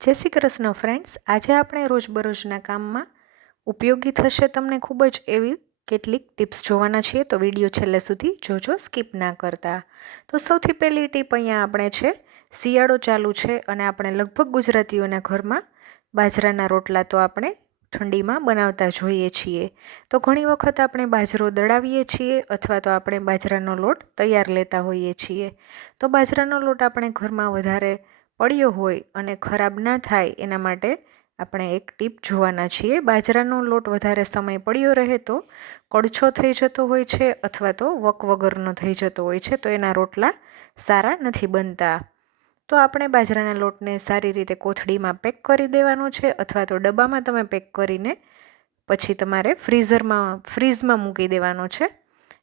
જય શ્રી કૃષ્ણ ફ્રેન્ડ્સ આજે આપણે રોજબરોજના કામમાં ઉપયોગી થશે તમને ખૂબ જ એવી કેટલીક ટિપ્સ જોવાના છીએ, તો વીડિયો છેલ્લે સુધી જોજો સ્કીપ ના કરતા. તો સૌથી પહેલી ટીપ અહીંયા આપણે છે, શિયાળો ચાલુ છે અને આપણે લગભગ ગુજરાતીઓના ઘરમાં બાજરાના રોટલા તો આપણે ઠંડીમાં બનાવતા જોઈએ છીએ. તો ઘણી વખત આપણે બાજરો દળાવીએ છીએ અથવા તો આપણે બાજરાનો લોટ તૈયાર લેતા હોઈએ છીએ. તો બાજરાનો લોટ આપણે ઘરમાં વધારે પડ્યો હોય અને ખરાબ ના થાય એના માટે આપણે એક ટીપ જોવાના છીએ. બાજરાનો લોટ વધારે સમય પડ્યો રહે તો કડછો થઈ જતો હોય છે અથવા તો વક વગરનો થઈ જતો હોય છે તો એના રોટલા સારા નથી બનતા. તો આપણે બાજરાના લોટને સારી રીતે કોથળીમાં પેક કરી દેવાનો છે અથવા તો ડબ્બામાં તમે પેક કરીને પછી તમારે ફ્રીઝરમાં, ફ્રીઝમાં મૂકી દેવાનો છે.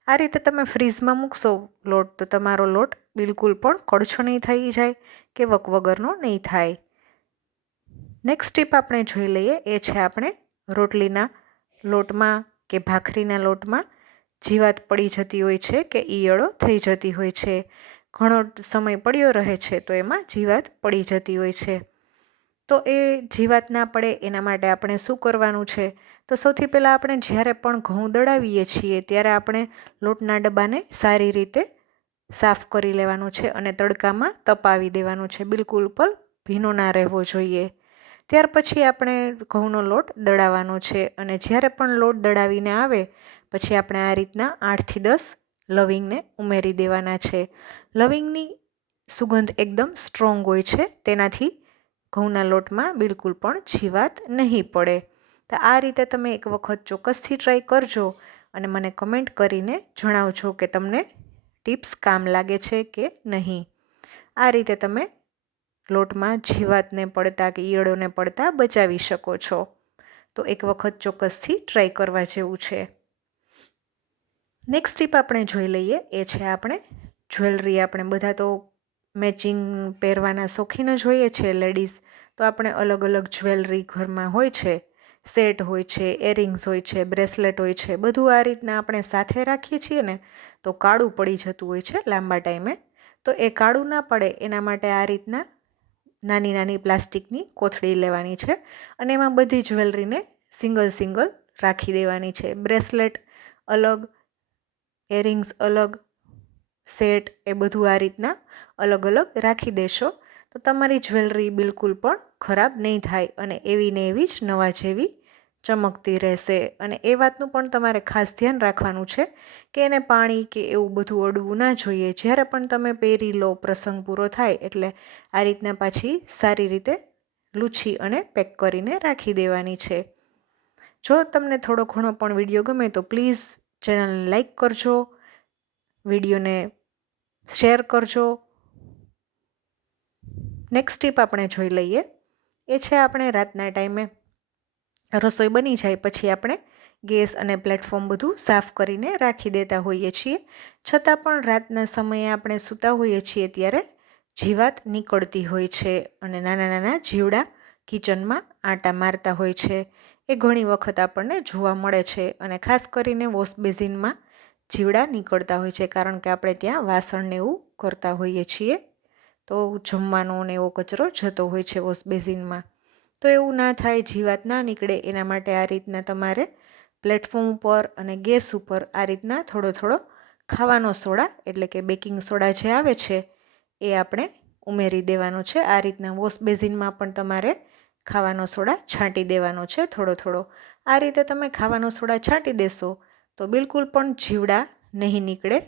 આ રીતે તમે ફ્રીઝમાં મૂકશો લોટ, તો તમારો લોટ બિલકુલ પણ કડછો નહીં થઈ જાય કે વક વગરનો નહીં થાય. નેક્સ્ટ ટીપ આપણે જોઈ લઈએ એ છે આપણે રોટલીના લોટમાં કે ભાખરીના લોટમાં જીવાત પડી જતી હોય છે કે ઈયળો થઈ જતી હોય છે. ઘણો સમય પડ્યો રહે છે તો એમાં જીવાત પડી જતી હોય છે. તો એ જીવાત ના પડે, એના માટે આપણે શું કરવાનું છે? તો સૌથી પહેલાં આપણે જ્યારે પણ ઘઉં દળાવીએ છીએ, ત્યારે આપણે લોટના ડબ્બાને સારી રીતે સાફ કરી લેવાનું છે અને તડકામાં તપાવી દેવાનું છે. બિલકુલ પણ ભીનો ના રહેવો જોઈએ. ત્યાર પછી આપણે ઘઉંનો લોટ દળાવવાનો છે અને જ્યારે પણ લોટ દળાવીને આવે, પછી આપણે આ રીતના આઠથી દસ લવિંગને ઉમેરી દેવાના છે. લવિંગની સુગંધ એકદમ સ્ટ્રોંગ હોય છે, તેનાથી ઘઉંના લોટમાં બિલકુલ પણ જીવાત નહીં પડે. તો આ રીતે તમે એક વખત ચોક્કસથી ટ્રાય કરજો અને મને કમેન્ટ કરીને જણાવજો કે તમને ટિપ્સ કામ લાગે છે કે નહીં. આ રીતે તમે લોટમાં જીવાતને પડતા કે ઈયળોને પડતા બચાવી શકો છો. તો એક વખત ચોક્કસથી ટ્રાય કરવા જેવું છે. નેક્સ્ટ ટીપ આપણે જોઈ લઈએ, એ છે આપણે જ્વેલરી આપણે બધા તો મેચિંગ પહેરવાના શોખીન જ હોઈએ છીએ લેડીઝ. તો આપણે અલગ અલગ જ્વેલરી ઘરમાં હોય છે, સેટ હોય છે એરિંગ્સ હોય છે, બ્રેસલેટ હોય છે, બધું આ રીતના આપણે સાથે રાખીએ છીએ ને, તો કાળું પડી જતું હોય છે લાંબા ટાઈમે. તો એ કાળું ના પડે એના માટે આ રીતના નાની નાની પ્લાસ્ટિકની કોથળી લેવાની છે અને એમાં બધી જ્વેલરીને સિંગલ સિંગલ રાખી દેવાની છે. બ્રેસલેટ અલગ એરિંગ્સ અલગ સેટ એ બધું આ રીતના અલગ અલગ રાખી દેશો. તો તમારી જ્વેલરી બિલકુલ પણ ખરાબ નહીં થાય અને એવી ને એવી જ નવા જેવી ચમકતી રહેશે. અને એ વાતનું પણ તમારે ખાસ ધ્યાન રાખવાનું છે કે એને પાણી કે એવું બધું અડવું ના જોઈએ. જ્યારે પણ તમે પહેરી લો પ્રસંગ પૂરો થાય એટલે આ રીતના પાછી સારી રીતે લૂછી અને પેક કરીને રાખી દેવાની છે. જો તમને થોડો ઘણો પણ વીડિયો ગમે તો પ્લીઝ ચેનલને લાઇક કરજો. વિડીયોને શેર કરજો. નેક્સ્ટ ટીપ આપણે જોઈ લઈએ. એ છે આપણે રાતના ટાઈમે રસોઈ બની જાય પછી આપણે ગેસ અને પ્લેટફોર્મ બધું સાફ કરીને રાખી દેતા હોઈએ છીએ. છતાં પણ રાતના સમયે આપણે સૂતા હોઈએ છીએ ત્યારે જીવાત નીકળતી હોય છે અને નાના નાના જીવડા કિચનમાં આટા મારતા હોય છે. એ ઘણી વખત આપણને જોવા મળે છે અને ખાસ કરીને વોશ બેઝિનમાં જીવડા નીકળતા હોય છે, કારણ કે આપણે ત્યાં વાસણને એવું કરતા હોઈએ છીએ. તો જમવાનો ને એવો કચરો જતો હોય છે વોશ બેઝિનમાં. તો એવું ના થાય જીવાત ના નીકળે, એના માટે આ રીતના તમારે પ્લેટફોર્મ ઉપર અને ગેસ ઉપર આ રીતના થોડો થોડો ખાવાનો સોડા, એટલે કે બેકિંગ સોડા જે આવે છે, એ આપણે ઉમેરી દેવાનો છે. આ રીતના વોશ બેઝિનમાં પણ તમારે ખાવાનો સોડા છાંટી દેવાનો છે થોડો થોડો. આ રીતે તમે ખાવાનો સોડા છાંટી દેશો તો બિલકુલ પણ જીવડા નહીં નીકળે.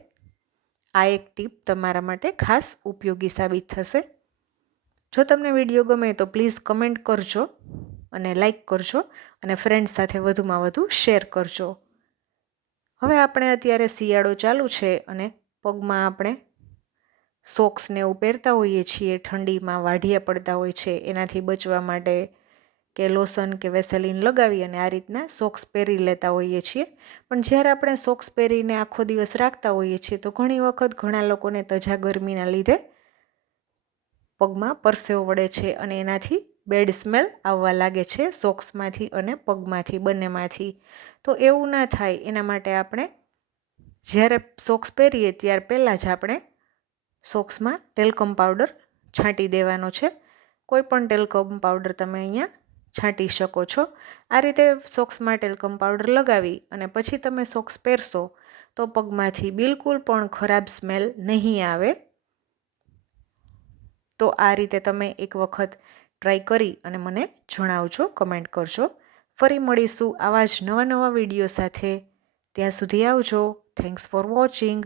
આ એક ટીપ તમારા માટે ખાસ ઉપયોગી સાબિત થશે. જો તમને વીડિયો ગમે તો પ્લીઝ કમેન્ટ કરજો અને લાઈક કરજો અને ફ્રેન્ડ્સ સાથે વધુમાં વધુ શેર કરજો. હવે આપણે અત્યારે શિયાળો ચાલુ છે અને પગમાં આપણે સોક્સને એવું પહેરતા હોઈએ છીએ, ઠંડીમાં વાઢિયા પડતા હોય છે, એનાથી બચવા માટે કે લોશન કે વેસેલિન લગાવી અને આ રીતના સોક્સ પહેરી લેતા હોઈએ છીએ. પણ જ્યારે આપણે સોક્સ પહેરીને આખો દિવસ રાખતા હોઈએ છીએ, તો ઘણી વખત ઘણા લોકોને તજા ગરમીના લીધે પગમાં પરસેવો વળે છે અને એનાથી બેડ સ્મેલ આવવા લાગે છે સોક્સમાંથી અને પગમાંથી, બંનેમાંથી. તો એવું ના થાય. એના માટે આપણે જ્યારે સોક્સ પહેરીએ ત્યાર પહેલાં જ આપણે સોક્સમાં ટેલકમ પાવડર છાંટી દેવાનો છે. કોઈ પણ ટેલકમ પાવડર તમે અહીંયા છાંટી શકો છો. આ રીતે સોક્સમાં ટેલકમ પાવડર લગાવી અને પછી તમે સોક્સ પહેરશો તો પગમાંથી બિલકુલ પણ ખરાબ સ્મેલ નહીં આવે. તો આ રીતે તમે એક વખત ટ્રાય કરી અને મને જણાવજો, કમેન્ટ કરજો. ફરી મળીશું આવા જ નવા નવા વીડિયો સાથે. ત્યાં સુધી આવજો. Thanks for watching